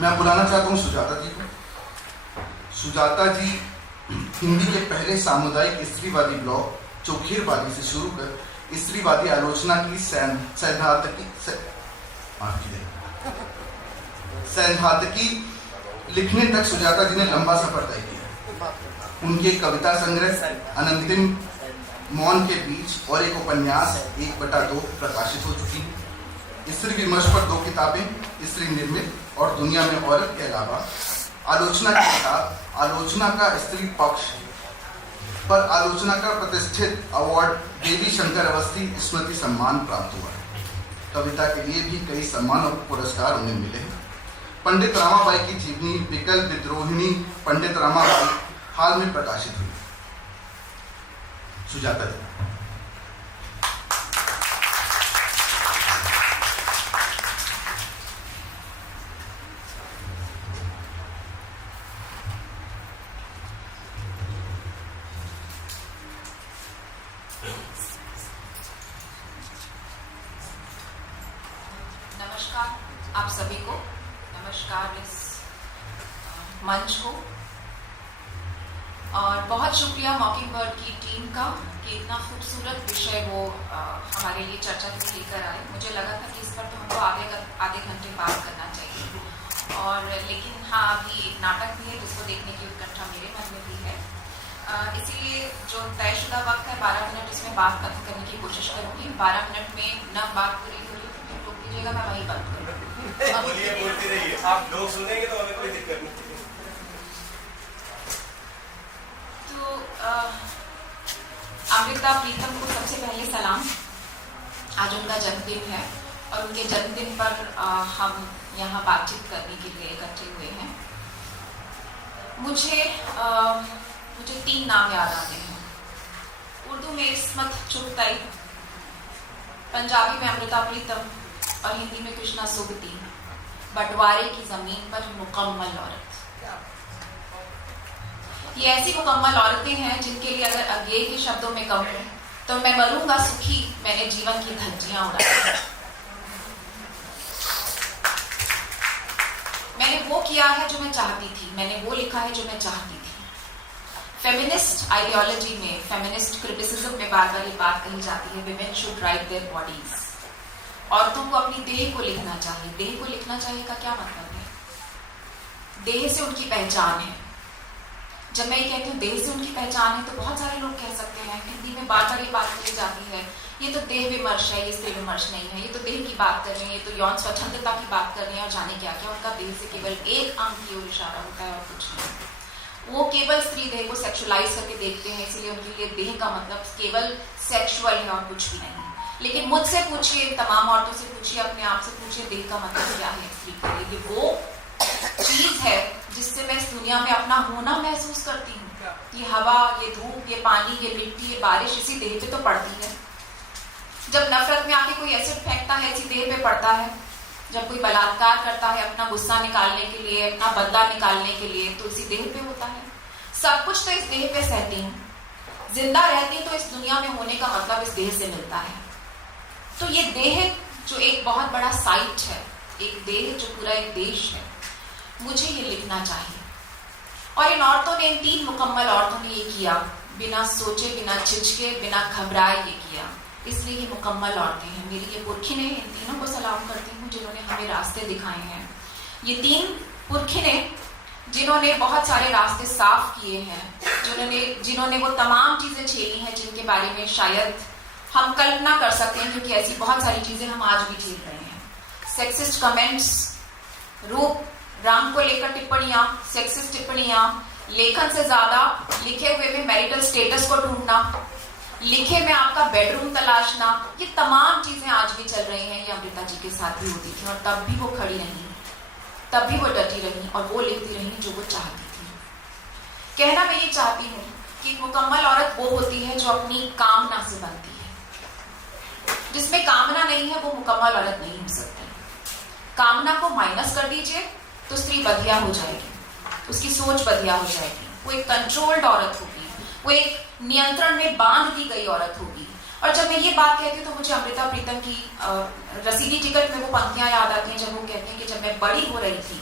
मैं बुलाना चाहता हूँ सुजाता जी को। सुजाता जी हिंदी के पहले सामुदायिक स्त्रीवादी ब्लॉग चोखीरवादी से शुरू कर स्त्रीवादी आलोचना की सैद्धांतिकी लिखने तक सुजाता जी ने लंबा सफर तय किया। उनके कविता संग्रह अनंतिम मौन के बीच और एक उपन्यास 1/2 प्रकाशित हो चुकी है। स्त्री विमर्श पर 2 किताबें, स्त्री निर्मित और दुनिया में औरत के अलावा आलोचना की किताब आलोचना का स्त्री पक्ष पर आलोचना का प्रतिष्ठित अवार्ड देवी शंकर अवस्थी स्मृति सम्मान प्राप्त हुआ है। कविता के लिए भी कई सम्मान और पुरस्कार उन्हें मिले हैं। पंडित रामाबाई की जीवनी विकल विद्रोहिणी पंडित रामाबाई हाल में प्रकाशित हुई। सुजाता जी। नमस्कार आप सभी को, नमस्कार इस मंच को, और बहुत शुक्रिया मॉकिंगबर्ड की टीम का कि इतना खूबसूरत विषय वो हमारे लिए चर्चा के लिए लेकर आए। मुझे लगा था कि इस पर तो हमको आधे घंटे बात करना चाहिए, और लेकिन हाँ, अभी एक नाटक भी है जिसको देखने की उत्कंठा मेरे मन में भी है। इसीलिए जो तयशुदा वक्त है 12 मिनट, इसमें बात खत्म करने की कोशिश करूँगी। 12 मिनट में न बात पूरी हो रही तो फिर रोक दीजिएगा, मैं वहीं बंद करूँगी। बोलिए, बोलती रहिए, आप लोग सुनेंगे तो हमें कोई दिक्कत नहीं। तो अमृता प्रीतम को सबसे पहले सलाम। आज उनका जन्मदिन है और उनके जन्मदिन पर हम यहाँ बातचीत करने के लिए इकट्ठे हुए हैं। मुझे 3 नाम याद आते हैं। उर्दू में इस्मत चुगताई, पंजाबी में अमृता प्रीतम और हिंदी में कृष्णा सोबती। बंटवारे की जमीन पर मुकम्मल औरत। ये ऐसी मुकम्मल औरतें हैं जिनके लिए अगर अज्ञेय के शब्दों में कहूं तो मैं मरूंगा सुखी, मैंने जीवन की धज्जियां उड़ाई। मैंने वो किया है जो मैं चाहती थी, मैंने वो लिखा है जो मैं चाहती थी। फेमिनिस्ट आइडियोलॉजी में, फेमिनिस्ट क्रिटिसिज्म में बार बार ये बात कही जाती है, women should write their bodies. औरतों को अपनी देह को लिखना चाहिए। देह को लिखना चाहिए का क्या मतलब है? देह से उनकी पहचान है। जब मैं ये कहती हूँ देह से उनकी पहचान है तो बहुत सारे लोग कह सकते हैं, हिंदी में बार बार ये बात कही जाती है, ये तो देह विमर्श है, ये स्त्री विमर्श नहीं है, ये तो देह की बात कर रहे हैं, ये तो यौन स्वच्छंदता की बात कर रहे हैं और जाने क्या क्या। उनका देह से केवल एक अंग की ओर इशारा होता है और कुछ नहीं। वो केवल स्त्री देह को सेक्सुअलाइज करके देखते हैं, इसलिए उनके लिए देह का मतलब केवल सेक्सुअल है और कुछ भी नहीं। लेकिन मुझसे पूछिए, तमाम औरतों से पूछिए, अपने आप से पूछिए, देह का मतलब क्या है स्त्री के लिए। ये वो चीज है जिससे मैं इस दुनिया में अपना होना महसूस करती हूँ। ये हवा, ये धूप, ये पानी, ये मिट्टी, ये बारिश इसी देह पे तो पड़ती है। जब नफरत में आके कोई एसिड फेंकता है, इसी देह पे पड़ता है। जब कोई बलात्कार करता है अपना गुस्सा निकालने के लिए, अपना बदला निकालने के लिए, तो इसी देह पे होता है। सब कुछ तो इस देह पे सहती हूँ। जिंदा रहती तो इस दुनिया में होने का मतलब इस देह से मिलता है। तो ये देह जो एक बहुत बड़ा साइट है, एक देह जो पूरा एक देश है, मुझे ये लिखना चाहिए। और इन औरतों ने, इन 3 मुकम्मल औरतों ने ये किया, बिना सोचे, बिना झिझके, बिना घबराए ये किया। इसलिए ये मुकम्मल औरतें हैं। मेरी ये पुरखिनें, इन तीनों को सलाम करती हूँ जिन्होंने हमें रास्ते दिखाए हैं। ये 3 पुरखिनें जिन्होंने बहुत सारे रास्ते साफ किए हैं, जिन्होंने वो तमाम चीजें झेली हैं जिनके बारे में शायद हम कल्पना कर सकते हैं, क्योंकि ऐसी बहुत सारी चीजें हम आज भी झेल रहे हैं। सेक्सिस्ट कमेंट्स, रूप रंग को लेकर टिप्पणियां, सेक्सिस्ट टिप्पणियां, लेखन से ज्यादा लिखे हुए में मैरिटल स्टेटस को ढूंढना, लिखे में आपका बेडरूम तलाशना, ये तमाम चीजें आज भी चल रही हैं। ये अमृता जी के साथ भी होती थी और तब भी वो खड़ी रही, तब भी वो डटी रही और वो लिखती रही जो वो चाहती थी। कहना मैं ये चाहती हूँ कि मुकम्मल औरत वो होती है जो अपनी कामना से बनती है। जिसमें कामना नहीं है वो मुकम्मल औरत नहीं हो सकती। कामना को माइनस कर दीजिए तो स्त्री बधिया हो जाएगी, उसकी सोच बधिया हो जाएगी, वो एक कंट्रोल्ड औरत होगी, वो एक नियंत्रण में बांध दी गई औरत होगी। और जब मैं ये बात कहती हूँ तो मुझे अमृता प्रीतम की रसीदी टिकट में वो पंक्तियां याद आती हैं जब वो कहती हैं कि जब मैं बड़ी हो रही थी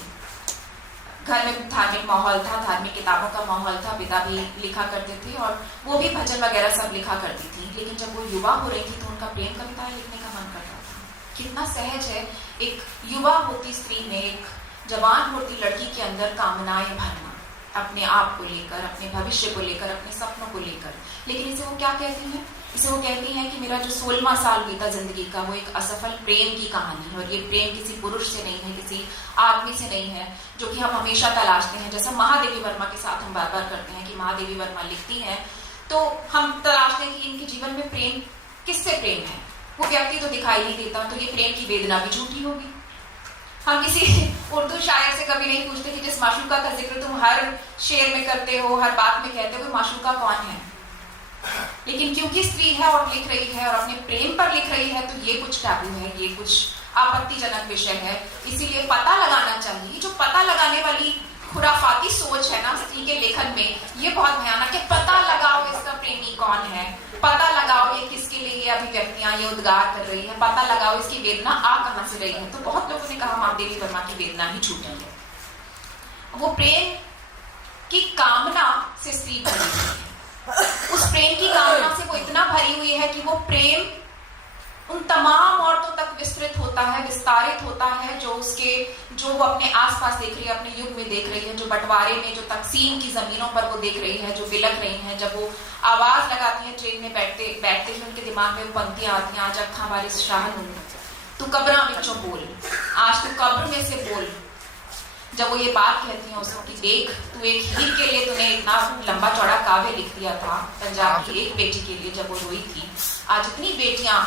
घर में धार्मिक माहौल था, धार्मिक किताबों का माहौल था, पिता भी लिखा करते थे और वो भी भजन वगैरह सब लिखा करती थी। लेकिन जब वो युवा हो रही थी तो उनका प्रेम कविताएं लिखने का मन करता था। कितना सहज है एक युवा होती स्त्री में, एक जवान होती लड़की के अंदर कामनाएं भरना, अपने आप को लेकर, अपने भविष्य को लेकर, अपने सपनों को लेकर। लेकिन इसे वो क्या कहती हैं? इसे वो कहती हैं कि मेरा जो 16वां साल बीता जिंदगी का वो एक असफल प्रेम की कहानी है, और ये प्रेम किसी पुरुष से नहीं है, किसी आदमी से नहीं है जो कि हम हमेशा तलाशते हैं। जैसा महादेवी वर्मा के साथ हम बार बार करते हैं कि महादेवी वर्मा लिखती हैं तो हम तलाशते हैं कि इनके जीवन में प्रेम किससे प्रेम है। वो व्यक्ति तो दिखाई नहीं देता, तो ये प्रेम की वेदना भी झूठी होगी। हम किसी उर्दू शायर से कभी नहीं पूछते कि जिस माशूका का जिक्र तुम हर शेर में करते हो, हर बात में कहते हो, माशूका कौन है। लेकिन क्योंकि स्त्री है और लिख रही है और अपने प्रेम पर लिख रही है, तो ये कुछ टैबू है, ये कुछ आपत्तिजनक विषय है। इसीलिए पता लगाना चाहिए। जो पता लगाने वाली खुराफाती सोच है ना स्त्री के लेखन में, ये बहुत भयानक है। पता लगाओ इसका प्रेमी कौन है, पता लगाओ ये किसके लिए ये अभिव्यक्तियां, ये उद्गार कर रही है, पता लगाओ इसकी वेदना आ कहां से रही है। तो बहुत लोगों ने कहा महादेवी वर्मा की वेदना ही झूठी है। वो प्रेम की कामना से स्त्री भरी हुई है। उस प्रेम की कामना से वो इतना भरी हुई है कि वो प्रेम उन तमाम औरतों तक विस्तृत होता है, विस्तारित होता है, जो वो अपने आसपास देख रही है, अपने युग में देख रही है, जो बंटवारे में, जो तकसीम की जमीनों पर वो देख रही है, जो बिलख रही है। जब वो आवाज लगाती है ट्रेन में बैठते ही उनके दिमाग में वो पंक्तियां आती हैं, आज अखा बारिश शाह तू कब्र विचों बोल, आज तू कब्र में से बोल। जब वो ये बात कहती हैं उसको कि देख, तू एक हीर के लिए तूने इतना लंबा चौड़ा काव्य लिख दिया था पंजाब की एक बेटी के लिए जब वो रोई थी, आज इतनी बेटियां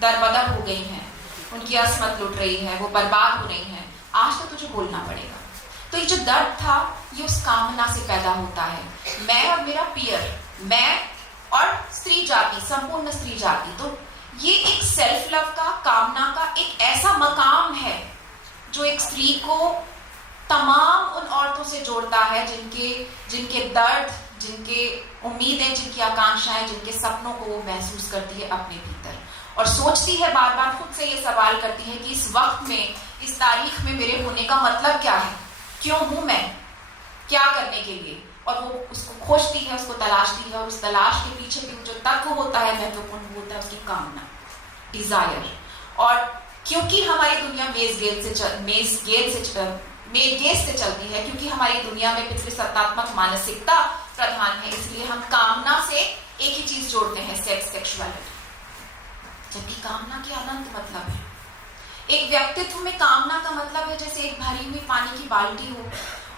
दरबदर हो गई हैं, उनकी असमत लुट रही है, वो बर्बाद हो रही हैं, आज तो तुझे बोलना पड़ेगा। तो ये जो दर्द था ये उस कामना से पैदा होता है। मैं और मेरा पियर, मैं और स्त्री जाति, संपूर्ण स्त्री जाति, तो ये एक सेल्फ लव का, कामना का एक ऐसा मकाम है जो एक स्त्री को तमाम उन औरतों से जोड़ता है जिनके दर्द, जिनके उम्मीदें, जिनकी आकांक्षाएं, जिनके सपनों को वो महसूस करती है अपने भीतर और सोचती है, बार बार खुद से ये सवाल करती है कि इस वक्त में, इस तारीख में मेरे होने का मतलब क्या है, क्यों हूं मैं, क्या करने के लिए। और वो उसको खोजती है, उसको तलाशती है, और उस तलाश के पीछे भी जो तत्व होता है महत्वपूर्ण, होता है उसकी कामना, डिजायर। और क्योंकि हमारी दुनिया मेल गेज से चलती है, क्योंकि हमारी दुनिया में पितृसत्तात्मक मानसिकता प्रधान है, इसलिए हम कामना से एक ही चीज जोड़ते हैं, सेक्स, सेक्सुअलिटी, जबकि कामना के अनंत मतलब है। एक व्यक्तित्व में कामना का मतलब है जैसे एक भरी हुई पानी की बाल्टी हो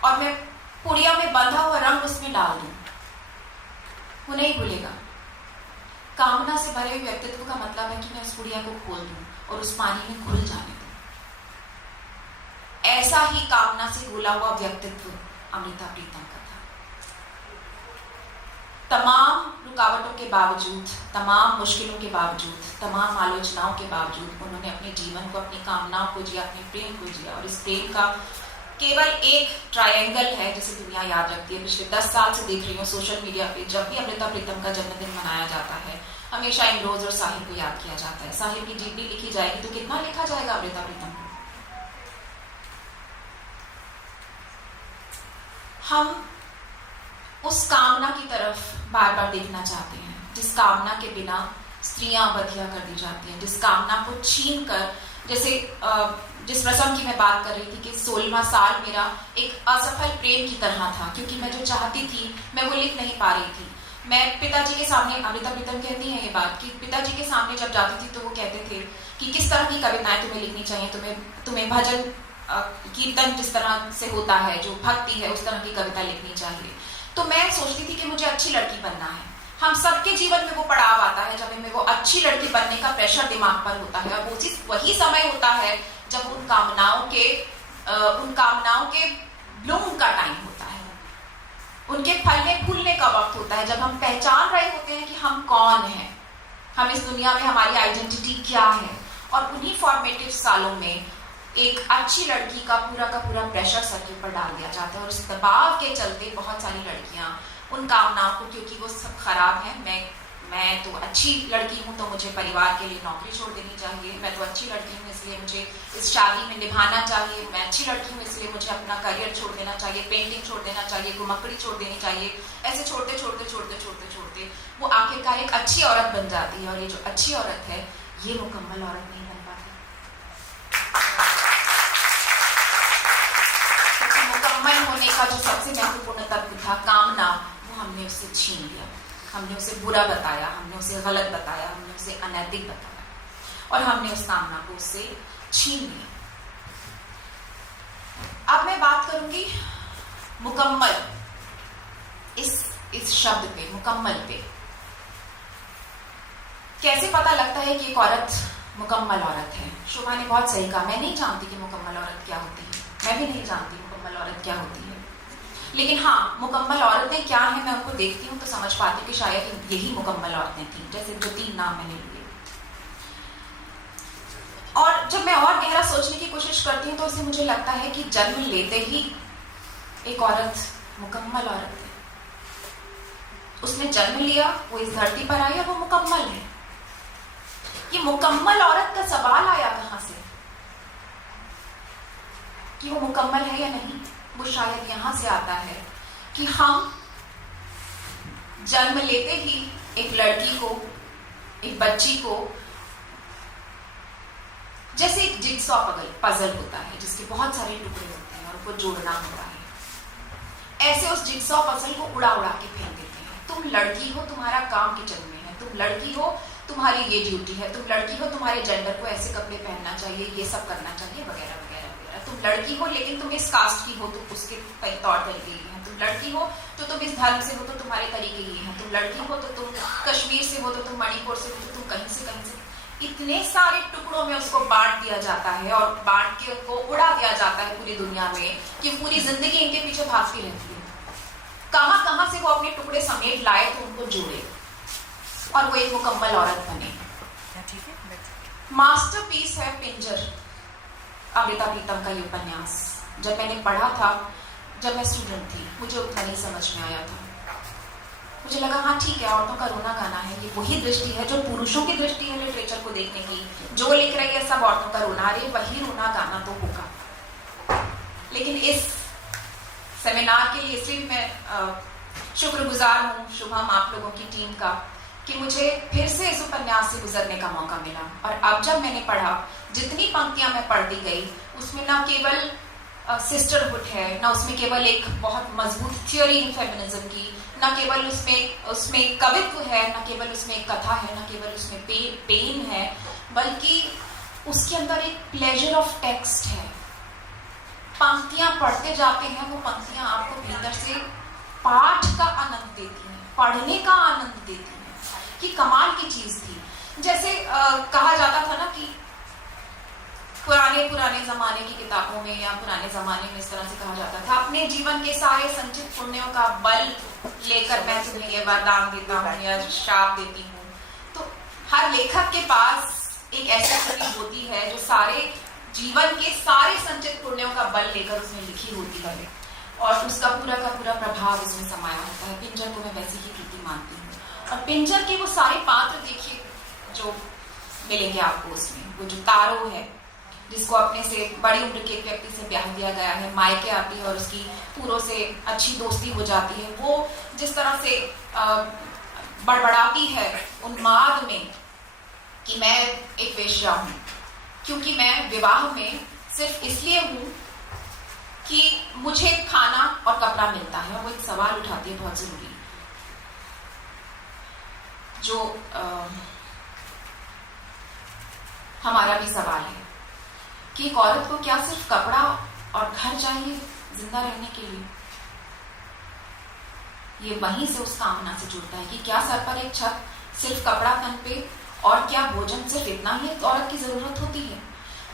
और मैं पुड़िया में बंधा हुआ रंग उसमें डाल दूं, वो नहीं घुलेगा। कामना से भरे हुए व्यक्तित्व का मतलब है कि मैं उस पुड़िया को खोल दूं और उस पानी में घुल जाने दूं। ऐसा ही कामना से घुला हुआ व्यक्तित्व अमृता प्रीतम का था। तमाम रुकावटों के बावजूद, तमाम मुश्किलों के बावजूद, तमाम आलोचनाओं के बावजूद उन्होंने अपने जीवन को, अपनी कामनाओं को जिया, अपने प्रेम को जिया। और इस प्रेम का केवल एक ट्रायंगल है जिसे दुनिया याद रखती है। पिछले 10 साल से देख रही हूँ सोशल मीडिया पे, जब भी अमृता प्रीतम का जन्मदिन मनाया जाता है हमेशा इमरोज और साहिब को याद किया जाता है। साहिब की जीवनी लिखी जाएगी तो कितना लिखा जाएगा अमृता प्रीतम को। हम उस कामना की तरफ बार बार देखना चाहते हैं जिस कामना के बिना स्त्रियां बधिया कर दी जाती हैं, जिस कामना को छीन कर, जैसे जिस रस्म की मैं बात कर रही थी कि 16वां साल मेरा एक असफल प्रेम की तरह था, क्योंकि मैं जो चाहती थी मैं वो लिख नहीं पा रही थी। मैं पिताजी के सामने, अमृता प्रीतम कहती हैं ये बात कि पिताजी के सामने जब जाती थी तो वो कहते थे कि किस तरह की कविताएं तुम्हें लिखनी चाहिए, तुम्हें भजन कीर्तन जिस तरह से होता है, जो भक्ति है, उस तरह की कविता लिखनी चाहिए। तो मैं सोचती थी कि मुझे अच्छी लड़की बनना है। हम सबके जीवन में वो पड़ाव आता है जब हमें वो अच्छी लड़की बनने का प्रेशर दिमाग पर होता है। अब वही समय होता है जब उन कामनाओं के ब्लूम का टाइम होता है, उनके फलने फूलने का वक्त होता है, जब हम पहचान रहे होते हैं कि हम कौन हैं, हम इस दुनिया में, हमारी आइडेंटिटी क्या है। और उन्हीं फॉर्मेटिव सालों में एक अच्छी लड़की का पूरा प्रेशर सर के ऊपर डाल दिया जाता है। और उस दबाव के चलते बहुत सारी लड़कियां उन कामनाओं को, क्योंकि वो सब खराब है, मैं तो अच्छी लड़की हूँ तो मुझे परिवार के लिए नौकरी छोड़ देनी चाहिए, मैं तो अच्छी लड़की हूँ इसलिए मुझे इस शादी में निभाना चाहिए, मैं अच्छी लड़की हूँ इसलिए मुझे अपना करियर छोड़ देना चाहिए, पेंटिंग छोड़ देना चाहिए, घुमक्कड़ी छोड़ देनी चाहिए। ऐसे छोड़ते छोड़ते छोड़ते छोड़ते छोड़ते वो आखिरकार एक अच्छी औरत बन जाती है, और ये जो अच्छी औरत है ये मुकम्मल औरत नहीं बन पाती। तो मुकम्मल होने का जो सबसे महत्वपूर्ण तत्व था कामना, वो हमने उससे छीन लिया, हमने उसे बुरा बताया, हमने उसे गलत बताया, हमने उसे अनैतिक बताया और हमने उस कामना को उससे छीन लिया। अब मैं बात करूंगी मुकम्मल, इस शब्द पे, मुकम्मल पे। कैसे पता लगता है कि एक औरत मुकम्मल औरत है? शोभा ने बहुत सही कहा, मैं नहीं जानती कि मुकम्मल औरत क्या होती है, मैं भी नहीं जानती मुकम्मल औरत क्या होती है, लेकिन हाँ, मुकम्मल औरतें क्या हैं मैं उनको देखती हूँ तो समझ पाती हूँ कि शायद यही मुकम्मल औरतें थी, जैसे जो 3 नाम मैंने लिए। और जब मैं और गहरा सोचने की कोशिश करती हूँ तो उससे मुझे लगता है कि जन्म लेते ही एक औरत मुकम्मल औरत है। उसने जन्म लिया, वो इस धरती पर आई और वो मुकम्मल है। ये मुकम्मल औरत का सवाल आया कहाँ से कि वो मुकम्मल है या नहीं? वो शायद यहां से आता है कि हम जन्म लेते ही एक लड़की को, एक बच्ची को, जैसे एक जिगसॉ पजल होता है जिसके बहुत सारे टुकड़े होते हैं और उनको जोड़ना होता है, ऐसे उस जिगसॉ पजल को उड़ा उड़ा के फेंक देते हैं। तुम लड़की हो, तुम्हारा काम किचन में है, तुम लड़की हो, तुम्हारी ये ड्यूटी है, तुम लड़की हो, तुम्हारे जेंडर को ऐसे कपड़े पहनना चाहिए, ये सब करना चाहिए, वगैरह वगैरह वगैरह। तुम लड़की हो लेकिन तुम इस कास्ट की हो तो उसके तौर तरीके ये हैं, तुम लड़की हो तो तुम इस धर्म से हो तो तुम्हारे तरीके ये हैं, तुम लड़की हो तो तुम कश्मीर से हो तो तुम मणिपुर से हो तो तुम कहीं से इतने सारे टुकड़ों में उसको बांट दिया जाता है और बांट के उसको उड़ा दिया जाता है पूरी दुनिया में कि पूरी जिंदगी इनके पीछे भागती रहती है। कहां कहां से वो अपने टुकड़े समेट लाए तो उनको जोड़े और वो एक मुकम्मल औरत बने। मास्टरपीस है पिंजर, अमृता प्रीतम का ये उपन्यास। जब मैंने पढ़ा था, जब मैं स्टूडेंट थी, मुझे उतना नहीं समझ में आया था। मुझे लगा हाँ ठीक है, औरतों का रोना गाना है, ये वही दृष्टि है जो पुरुषों की दृष्टि है लिटरेचर को देखने की। जो लिख रही है सब औरतों का रोना, अरे वही रोना गाना तो होगा। लेकिन इस सेमिनार के लिए इसलिए मैं शुक्रगुजार हूँ शुभम, आप लोगों की टीम का, कि मुझे फिर से इस उपन्यास से गुजरने का मौका मिला। और अब जब मैंने पढ़ा, जितनी पंक्तियां मैं पढ़ती गई, उसमें ना केवल सिस्टरहुड है, ना उसमें केवल एक बहुत मजबूत थ्योरी इन फेमिनिज्म की, ना केवल उसमें कवित्व है, ना केवल उसमें एक कथा है, ना केवल उसमें पेन है, बल्कि उसके अंदर एक प्लेजर ऑफ टेक्स्ट है। पंक्तियां पढ़ते जाते हैं, वो पंक्तियां आपको भीतर से पाठ का आनंद देती हैं, पढ़ने का आनंद देती हैं। कि कमाल की चीज थी। जैसे कहा जाता था ना कि पुराने जमाने की किताबों में या पुराने जमाने में इस तरह से कहा जाता था, अपने जीवन के सारे संचित पुण्यों का बल लेकर मैं तुम्हें ये वरदान देता हूँ या श्राप देती हूँ। तो हर लेखक के पास एक ऐसी छवि होती है जो सारे जीवन के सारे संचित पुण्यों का बल लेकर उसमें लिखी होती है और उसका पूरा का पूरा प्रभाव इसमें समाया होता है। पिंजर को मैं वैसी ही कृति मानती हूँ। और पिंजर के वो सारे पात्र देखिए जो मिलेंगे आपको उसमें। वो जो तारो है, जिसको अपने से बड़ी उम्र के एक व्यक्ति से ब्याह दिया गया है, मायके आती है और उसकी पूरों से अच्छी दोस्ती हो जाती है। वो जिस तरह से बड़बड़ाती है उन्माद में कि मैं एक वेश्या हूँ, क्योंकि मैं विवाह में सिर्फ इसलिए हूँ कि मुझे खाना और कपड़ा मिलता है। वो एक सवाल उठाती है बहुत जरूरी, जो हमारा भी सवाल है कि एक औरत को क्या सिर्फ कपड़ा और घर चाहिए जिंदा रहने के लिए? ये वहीं से उस कामना से जुड़ता है कि क्या सर पर एक छत, सिर्फ कपड़ा तन पे और क्या भोजन, सिर्फ इतना ही एक औरत की जरूरत होती है?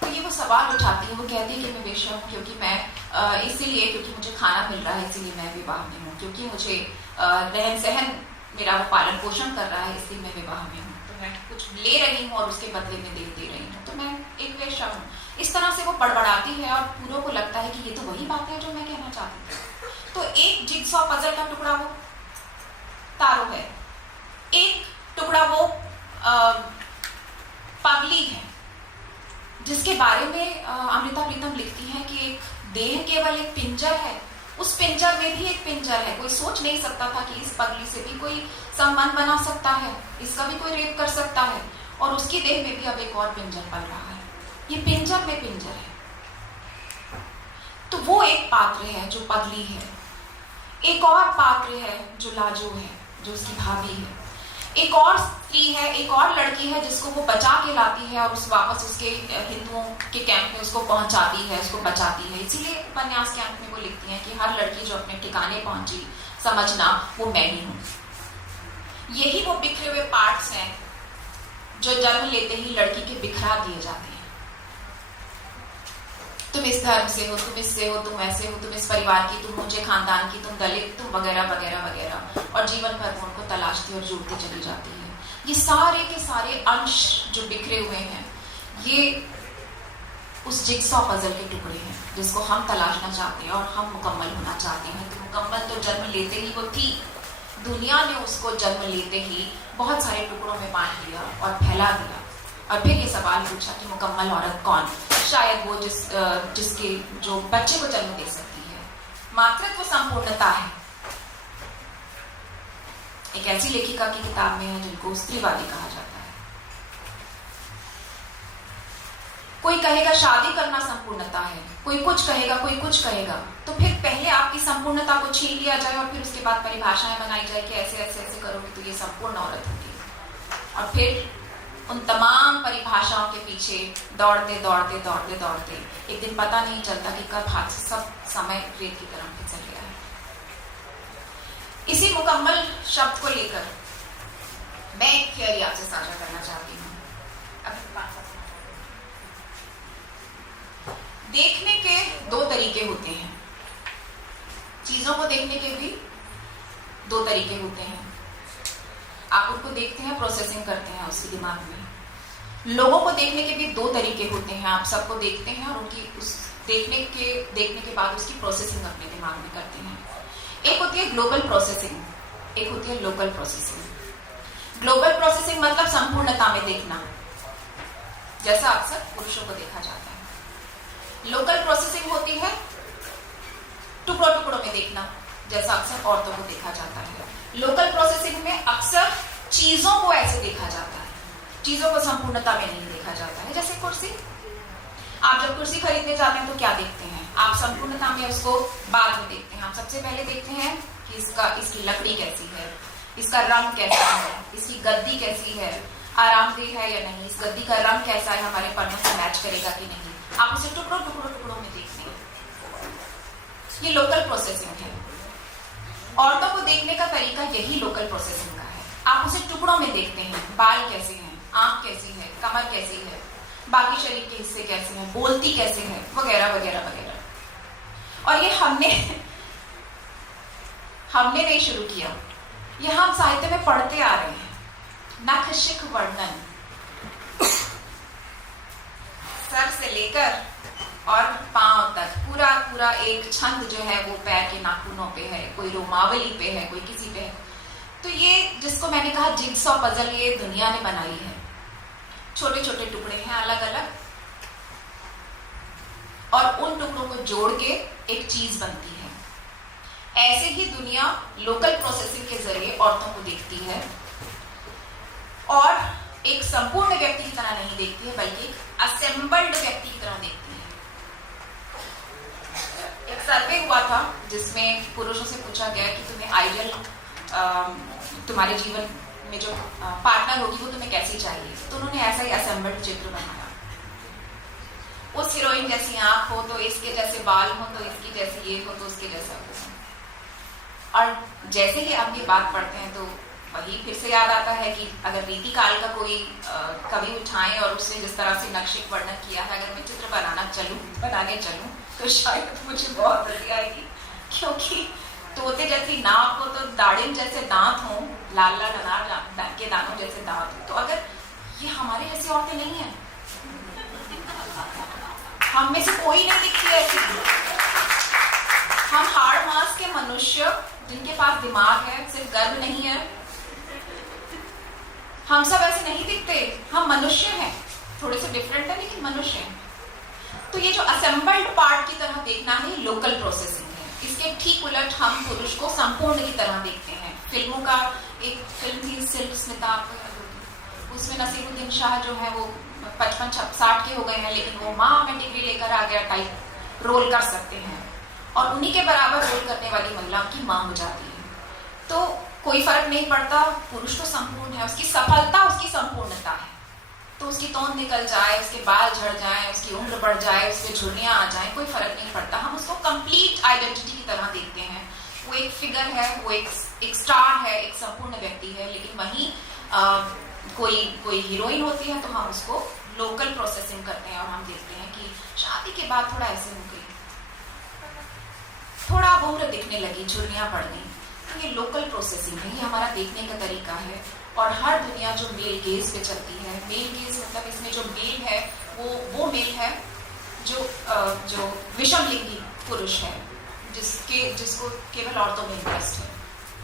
तो ये वो सवाल उठाती है। वो कहती है कि मैं वेश्या हूँ क्योंकि मैं इसीलिए, क्योंकि मुझे खाना मिल रहा है इसीलिए मैं विवाह में हूँ, क्योंकि मुझे रहन सहन मेरा वो पालन पोषण कर रहा है इसलिए मैं विवाह में हूँ। तो मैं कुछ ले रही हूँ और उसके बदले में दे रही हूँ, तो मैं एक वेश्या हूँ। इस तरह से वो बड़बड़ाती है और पूरों को लगता है कि ये तो वही बात है जो मैं कहना चाहती हूँ। तो एक जिगसॉ पजल का टुकड़ा वो तारो है, एक टुकड़ा वो पगली है, जिसके बारे में अमृता प्रीतम लिखती हैं कि एक देह केवल एक पिंजर है, उस पिंजर में भी एक पिंजर है। कोई सोच नहीं सकता था कि इस पगली से भी कोई संबंध बना सकता है, इसका भी कोई रेप कर सकता है, और उसकी देह में भी अब एक और पिंजर पल रहा है। ये पिंजर में पिंजर है। तो वो एक पात्र है जो पगली है, एक और पात्र है जो लाजो है, जो उसकी भाभी है, एक और स्त्री है, एक और लड़की है जिसको वो बचा के लाती है और उस वापस उसके हिंदुओं के कैंप में उसको पहुंचाती है, उसको बचाती है। इसीलिए उपन्यास के अंत में वो लिखती हैं कि हर लड़की जो अपने ठिकाने पहुंची, समझना वो मैं ही हूं। यही वो बिखरे हुए पार्ट्स हैं जो जन्म लेते ही लड़की के बिखरा दिए जाते हैं। तुम इस धर्म से हो, तुम इससे हो, तुम ऐसे हो, तुम इस परिवार की, तुम ऊंचे खानदान की, तुम दलित, तुम वगैरह वगैरह वगैरह, और जीवन भर वो उनको तलाशती और जोड़ती चली जाती है। ये सारे के सारे अंश जो बिखरे हुए हैं, ये उस जिगसॉ पजल के टुकड़े हैं जिसको हम तलाशना चाहते हैं और हम मुकम्मल होना चाहते हैं। तो मुकम्मल तो जन्म लेते ही वो थी, दुनिया ने उसको जन्म लेते ही बहुत सारे टुकड़ों में बांट लिया और फैला दिया, और फिर ये सवाल पूछा कि मुकम्मल औरत कौन? शायद वो जिसके जो बच्चे को जन्म दे सकती है। मातृत्व संपूर्णता है। एक ऐसी लेखिका की किताब में है जिनको स्त्रीवादी कहा जाता है। कोई कहेगा शादी करना संपूर्णता है, कोई कुछ कहेगा, कोई कुछ कहेगा। तो फिर पहले आपकी संपूर्णता को छीन लिया जाए और फिर उसके बाद परिभाषाएं बनाई जाए कि ऐसे ऐसे ऐसे करोगे तो ये संपूर्ण औरत होगी। और फिर उन तमाम परिभाषाओं के पीछे दौड़ते दौड़ते दौड़ते दौड़ते एक दिन पता नहीं चलता कि कब हाथ से सब समय रेत की तरफ फिसल गया है। इसी मुकम्मल शब्द को लेकर मैं एक थियरी आपसे साझा करना चाहती हूँ। देखने के दो तरीके होते हैं, चीजों को देखने के भी दो तरीके होते हैं। आप उनको देखते हैं, प्रोसेसिंग करते हैं उसके दिमाग में। लोगों को देखने के भी दो तरीके होते हैं। आप सबको देखते हैं और उनकी उस देखने के बाद उसकी प्रोसेसिंग अपने दिमाग में करते हैं। एक होती है ग्लोबल प्रोसेसिंग, एक होती है लोकल प्रोसेसिंग। ग्लोबल प्रोसेसिंग मतलब संपूर्णता में देखना, जैसा अक्सर पुरुषों को देखा जाता है। लोकल प्रोसेसिंग होती है टुकड़ों टुकड़ों में देखना, जैसा अक्सर औरतों को देखा जाता है। लोकल प्रोसेसिंग में अक्सर चीजों को ऐसे देखा जाता है, चीजों को संपूर्णता में नहीं देखा जाता है। जैसे कुर्सी, आप जब कुर्सी खरीदने जाते हैं तो क्या देखते हैं? आप संपूर्णता में उसको बाद में देखते हैं। आप सबसे पहले देखते हैं कि इसकी लकड़ी कैसी है, इसका रंग कैसा है, इसकी गद्दी कैसी है, आरामदेह है या नहीं, इस गद्दी का रंग कैसा है, हमारे पन्नों से मैच करेगा कि नहीं। आप उसे टुकड़ों टुकड़ों टुकड़ों में देखते हैं। ये लोकल प्रोसेसिंग है। औरतों को देखने का तरीका यही लोकल प्रोसेसिंग का है। आप उसे टुकड़ों में देखते हैं, बाल कैसे हैं, आंख कैसी है, कमर कैसी है, बाकी शरीर के हिस्से कैसे हैं, बोलती कैसे है, वगैरह वगैरह वगैरह। और ये हमने नहीं शुरू किया, ये हम साहित्य में पढ़ते आ रहे हैं। नख शिख वर्णन, सर से लेकर और पांव तक पूरा पूरा एक छंद जो है वो पैर के नाखूनों पे है, कोई रोमावली पे है, कोई किसी पे है। तो ये जिसको मैंने कहा जिगसॉ पजल, ये दुनिया ने बनाई है। छोटे छोटे टुकड़े हैं अलग अलग, और उन टुकड़ों को जोड़ के एक चीज बनती है। ऐसे ही दुनिया लोकल प्रोसेसिंग के जरिए औरतों को देखती है, और एक संपूर्ण व्यक्ति की तरह नहीं देखती है, बल्कि एक असेंबल्ड व्यक्ति की तरह देखती है। एक सर्वे हुआ था जिसमें पुरुषों से पूछा गया कि तुम्हें आइडियल, तुम्हारे जीवन में जो पार्टनर होगी वो तुम्हें कैसी चाहिए। तो उन्होंने ऐसा ही असेंबल्ड चित्र बनाया। उस हीरोइन जैसी आंख हो तो इसके जैसे बाल हो, तो इसकी जैसे ये हो तो उसके जैसा हो। और जैसे ही आप ये बात पढ़ते हैं तो वही फिर से याद आता है कि अगर रीति काल का कोई कवि उठाएं और उसने जिस तरह से नक्शे वर्णन किया है, अगर मैं चित्र बनाने चलूं तो शायद मुझे बहुत हंसी आएगी, क्योंकि तोते जैसी नाक हो तो दाड़िम जैसे दांत हो, लाल लाल अनार के दानों जैसे दांत हो। तो अगर ये हमारे जैसी औरतें नहीं है, हम में से कोई नहीं दिखती ऐसी। हम हाड़ मांस के मनुष्य जिनके पास दिमाग है, सिर्फ गर्व नहीं है, हम सब ऐसे नहीं दिखते, हम मनुष्य हैं, थोड़े से डिफरेंट है लेकिन मनुष्य हैं। तो ये जो असेंबल्ड पार्ट की तरह देखना है लोकल प्रोसेसिंग है। इसके ठीक उलट हम पुरुष को संपूर्ण की तरह देखते हैं। फिल्मों का एक फिल्म थी सिल्क स्मिता, उसमें नसीरुद्दीन शाह जो है वो 55-60 के हो गए हैं लेकिन वो माँ में डिग्री लेकर आ गया टाइप रोल कर सकते हैं, और उन्हीं के बराबर रोल करने वाली महिला की माँ हो जाती है। तो कोई फर्क नहीं पड़ता, पुरुष तो संपूर्ण है, उसकी सफलता उसकी संपूर्णता है। तो उसकी तोंद निकल जाए, उसके बाल झड़ जाए, उसकी उम्र बढ़ जाए, उसके झुर्रियां आ जाए, कोई फर्क नहीं पड़ता। हम उसको कंप्लीट आइडेंटिटी की तरह देखते हैं। वो एक फिगर है, वो एक स्टार है, एक संपूर्ण व्यक्ति है। लेकिन वहीं कोई हीरोइन होती है तो हम उसको लोकल प्रोसेसिंग करते हैं और हम देखते हैं कि शादी के बाद थोड़ा ऐसे हो गई, थोड़ा अब उम्र दिखने लगी, झुर्रियां पड़ गई। तो ये लोकल प्रोसेसिंग है, ये हमारा देखने का तरीका है। और हर दुनिया जो मेल गेज पे चलती है, मेल गेज मतलब इसमें जो मेल है वो मेल है जो विषमलिंगी पुरुष है, जिसको केवल औरतों में इंटरेस्ट है,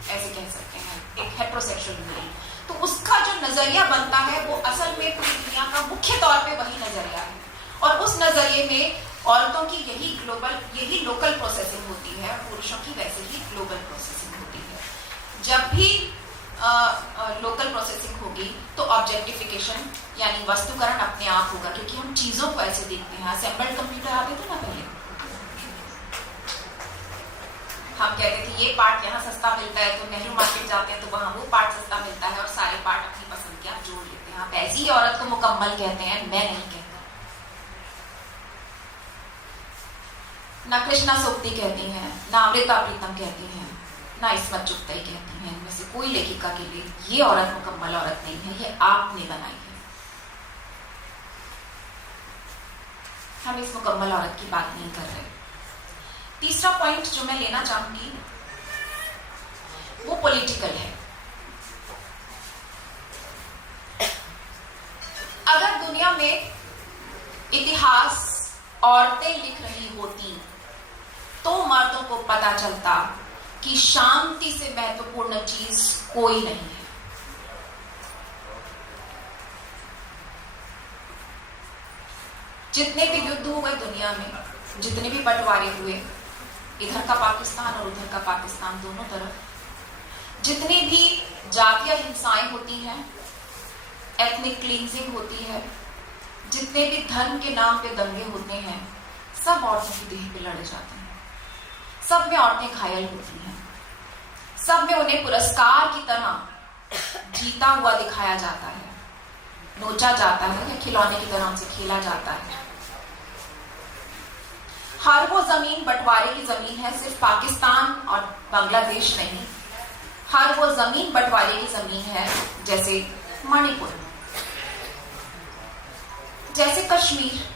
ऐसे कह सकते हैं, एक हेट्रोसेक्सुअल मेल। तो उसका जो नजरिया बनता है वो असल में पूरी दुनिया का मुख्य तौर पे वही नजरिया है। और उस नजरिए में औरतों की यही लोकल प्रोसेसिंग होती है और पुरुषों की वैसे ही ग्लोबल प्रोसेसिंग होती है। जब भी लोकल प्रोसेसिंग होगी तो ऑब्जेक्टिफिकेशन यानी वस्तुकरण अपने आप होगा, क्योंकि हम चीजों को ऐसे देखते हैं। असेंबल्ड कंप्यूटर आते थे ना पहले, हम कहते थे ये पार्ट यहाँ सस्ता मिलता है, तो नेहरू मार्केट जाते हैं तो वहां वो पार्ट सस्ता मिलता है और सारे पार्ट अपनी पसंद के आप जोड़ लेते हैं। आप ऐसी ही औरत को मुकम्मल कहते हैं, मैं नहीं कहता। ना कृष्णा सोक्ति कहती हैं, ना अमृता प्रीतम कहती हैं, ना इस्मत चुगताई कहती हैं। इनमें से कोई लेखिका के लिए ये औरत मुकम्मल औरत नहीं है, ये आपने बनाई है। हम इस मुकम्मल औरत की बात नहीं कर रहे। तीसरा पॉइंट जो मैं लेना चाहूंगी वो पॉलिटिकल है। अगर दुनिया में इतिहास औरतें लिख रही होती तो मर्दों को पता चलता कि शांति से महत्वपूर्ण चीज कोई नहीं है। जितने भी युद्ध हुए दुनिया में, जितने भी बंटवारे हुए, इधर का पाकिस्तान और उधर का पाकिस्तान, दोनों तरफ जितनी भी जातीय हिंसाएं होती हैं, एथनिक क्लींजिंग होती है, जितने भी धर्म के नाम पे दंगे होते हैं, सब औरतों की देह पे लड़े जाते हैं। सब में औरतें घायल होती हैं, सब में उन्हें पुरस्कार की तरह जीता हुआ दिखाया जाता है, नोचा जाता है या खिलौने की तरह उनसे खेला जाता है। हर वो जमीन बंटवारे की जमीन है, सिर्फ पाकिस्तान और बांग्लादेश नहीं। हर वो जमीन बंटवारे की जमीन है, जैसे मणिपुर, जैसे कश्मीर,